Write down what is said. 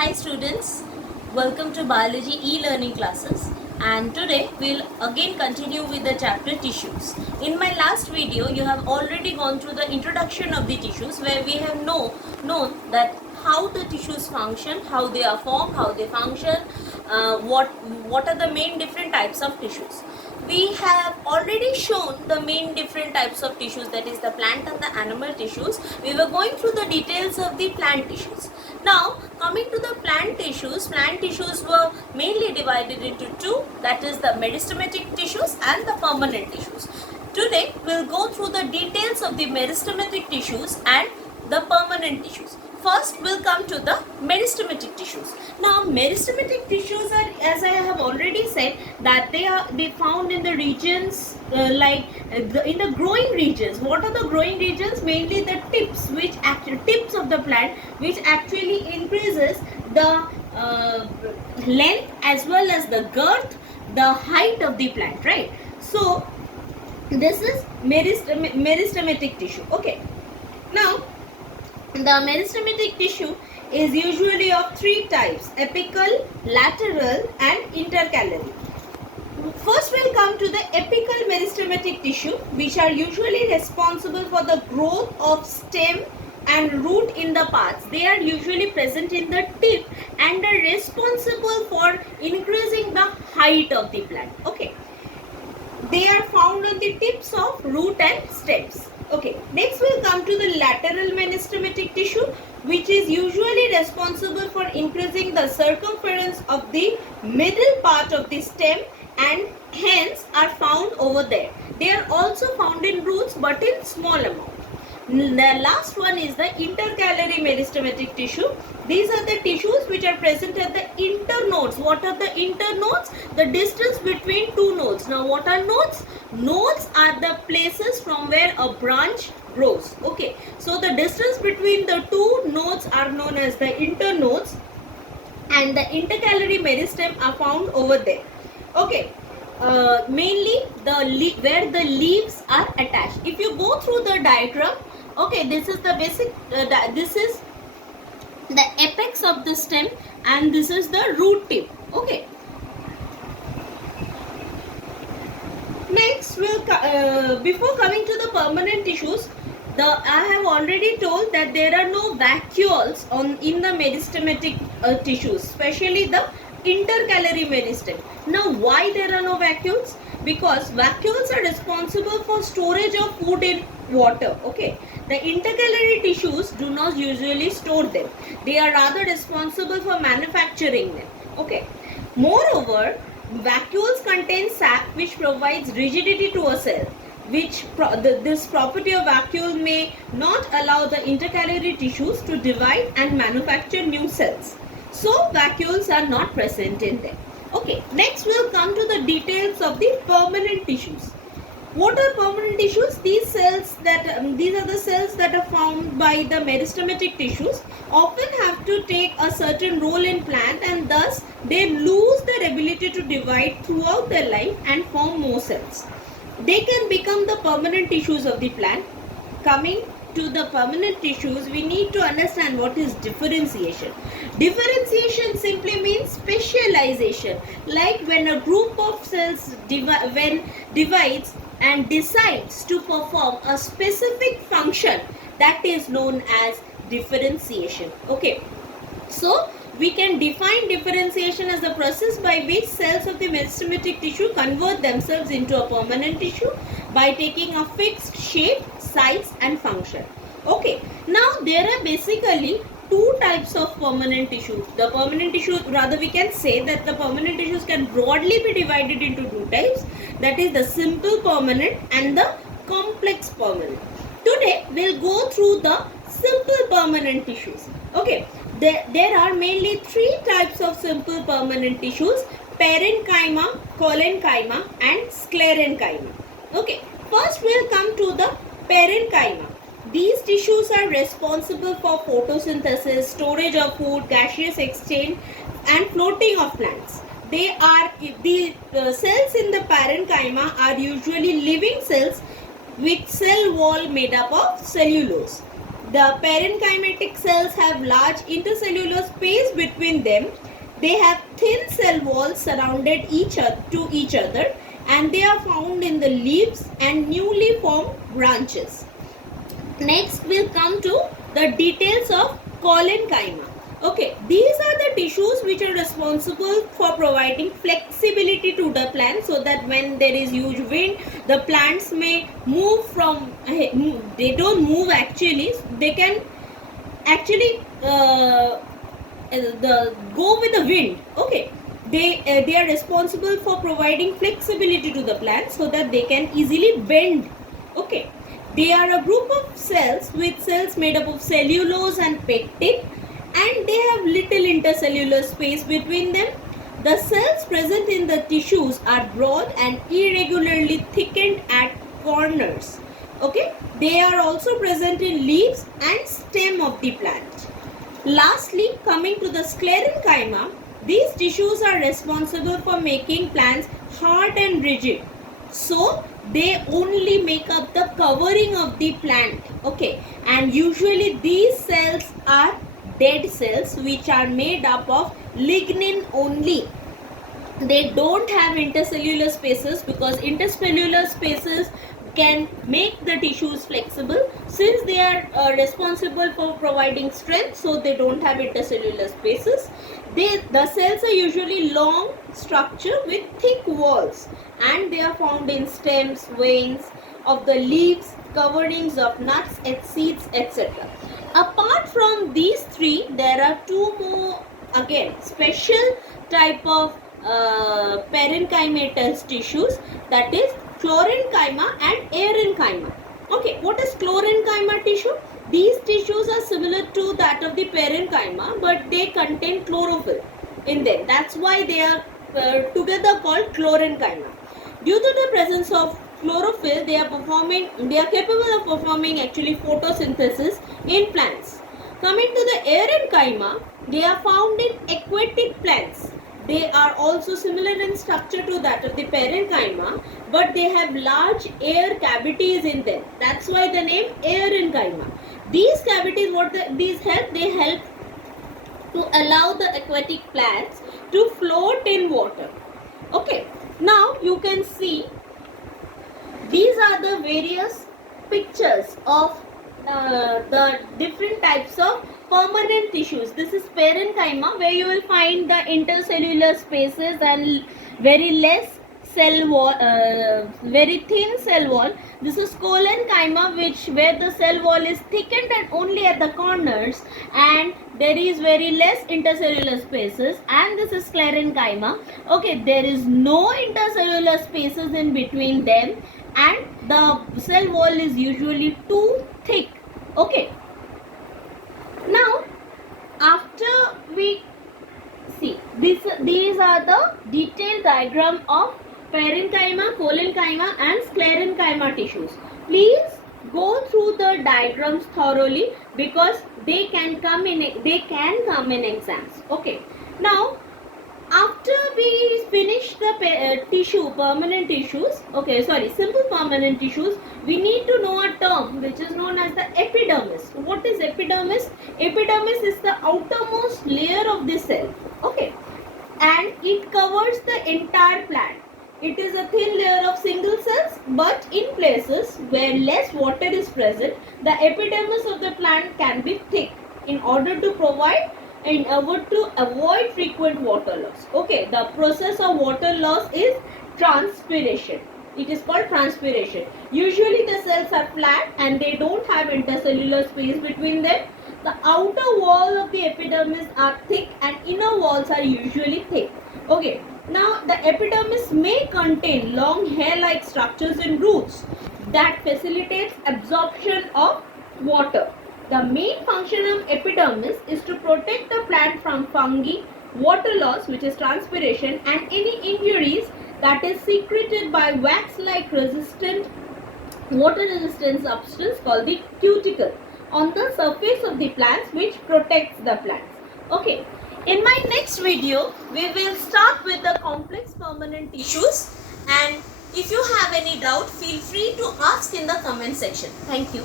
Hi students, welcome to biology e-learning classes, and today we'll again continue with the chapter tissues. In my last video you have already gone through the introduction of the tissues where we have known that how the tissues function, how they are formed, how they function, what are the main different types of tissues. We have already shown the main different types of tissues, that is the plant and the animal tissues. We were going through the details of the plant tissues. Now coming to the plant tissues were mainly divided into two, that is the meristematic tissues and the permanent tissues. Today we'll go through the details of the meristematic tissues and the permanent tissues. First we'll come to the meristematic tissues. Now meristematic tissues are, as I have already said, that they found in the regions in the growing regions. What are the growing regions? Mainly the tips of the plant, which actually increases the length as well as the girth, the height of the plant, right? So this is meristematic tissue. Okay, now the meristematic tissue is usually of three types: apical, lateral and intercalary. First we'll come to the apical meristematic tissue, which are usually responsible for the growth of stem and root in the parts. They are usually present in the tip and are responsible for increasing the height of the plant. Okay, they are found on the tips of root and stems. Okay, next we'll come to the lateral meristematic tissue, which is usually responsible for increasing the circumference of the middle part of the stem and hence are found over there. They are also found in roots but in small amount. The last one is the intercalary meristematic tissue. These are the tissues which are present at the internodes. What are the internodes? The distance between two nodes. Now what are nodes? Nodes are the places from where a branch grows. Okay, so the distance between the two nodes are known as the internodes, and the intercalary meristem are found over there. Okay, mainly where the leaves are attached. If you go through the diagram, okay, this is the basic, this is the apex of the stem and this is the root tip. Okay, next we'll before coming to the permanent tissues, I have already told that there are no vacuoles in the meristematic tissues, especially the intercalary meristem. Now why there are no vacuoles? Because vacuoles are responsible for storage of food in water. Okay, the intercalary tissues do not usually store them. They are rather responsible for manufacturing them. Okay, moreover, vacuoles contain sap which provides rigidity to a cell, which this property of vacuole may not allow the intercalary tissues to divide and manufacture new cells. So vacuoles are not present in them. Okay, next we'll come to the details of the permanent tissues. What are permanent tissues? These are the cells that are found by the meristematic tissues, often have to take a certain role in plant and thus they lose their ability to divide throughout their life and form more cells. They can become the permanent tissues of the plant. Coming to the permanent tissues, we need to understand what is differentiation. Differentiation simply means specialization. Like when a group of cells divides and decides to perform a specific function, that is known as differentiation. Okay, so we can define differentiation as the process by which cells of the meristematic tissue convert themselves into a permanent tissue by taking a fixed shape, size and function. Okay, now there are basically two types of permanent tissue. The permanent tissue, rather we can say that the permanent tissues can broadly be divided into two types, that is the simple permanent and the complex permanent. Today we'll go through the simple permanent tissues. Okay, there are mainly three types of simple permanent tissues: parenchyma, collenchyma and sclerenchyma. Okay, first we'll come to the parenchyma. These tissues are responsible for photosynthesis, storage of food, gaseous exchange and floating of plants. The cells in the parenchyma are usually living cells with cell wall made up of cellulose. The parenchymatic cells have large intercellular space between them. They have thin cell walls surrounded to each other, and they are found in the leaves and newly formed branches. Next, we'll come to the details of collenchyma. Okay, these are the tissues which are responsible for providing flexibility to the plant, so that when there is huge wind, the plants may move from, they don't move actually, they can actually go with the wind. Okay, they are responsible for providing flexibility to the plant so that they can easily bend. Okay, they are a group of cells made up of cellulose and pectin, and they have little intercellular space between them. The cells present in the tissues are broad and irregularly thickened at corners. Okay, they are also present in leaves and stem of the plant. Lastly, coming to the sclerenchyma, these tissues are responsible for making plants hard and rigid. So they only make up the covering of the plant. Okay, and usually these cells are dead cells which are made up of lignin only. They don't have intercellular spaces, because intercellular spaces can make the tissues flexible. Since they are responsible for providing strength, so they don't have intercellular spaces. The cells are usually long structure with thick walls, and they are found in stems, veins of the leaves, coverings of nuts and seeds, etc. Apart from these three, there are two more again special type of parenchymatous tissues, that is chlorenchyma and aerenchyma. Okay, what is chlorenchyma tissue? These tissues are similar to that of the parenchyma, but they contain chlorophyll in them. That's why they are together called chlorenchyma. Due to the presence of chlorophyll, they are capable of performing actually photosynthesis in plants. Coming to the aerenchyma, they are found in aquatic plants. They are also similar in structure to that of the parenchyma, but they have large air cavities in them. That's why the name aerenchyma. These cavities, they help to allow the aquatic plants to float in water. Okay, now you can see these are the various pictures of the different types of permanent tissues. This is parenchyma, where you will find the intercellular spaces and very less cell wall, very thin cell wall. This is collenchyma, where the cell wall is thickened and only at the corners, and there is very less intercellular spaces. And this is sclerenchyma. Okay, there is no intercellular spaces in between them, and the cell wall is usually too thick. Okay, now after we see this, these are the detailed diagram of parenchyma, collenchyma and sclerenchyma tissues. Please go through the diagrams thoroughly, because they can come in exams. Okay, now after we finish the simple permanent tissues, we need to know a term which is known as the epidermis. What is epidermis? Epidermis is the outermost layer of the cell. Okay, and it covers the entire plant. It is a thin layer of single cells, but in places where less water is present, the epidermis of the plant can be thick in order to avoid frequent water loss. Okay, the process of water loss is transpiration. It is called transpiration. Usually the cells are flat and they don't have intercellular space between them. The outer wall of the epidermis are thick and inner walls are usually thick. Okay, now the epidermis may contain long hair-like structures and roots that facilitates absorption of water. The main function of epidermis is to protect the plant from fungi, water loss, which is transpiration, and any injuries that is secreted by wax-like water-resistant substance called the cuticle on the surface of the plants, which protects the plants. Okay, in my next video, we will start with the complex permanent tissues, and if you have any doubt, feel free to ask in the comment section. Thank you.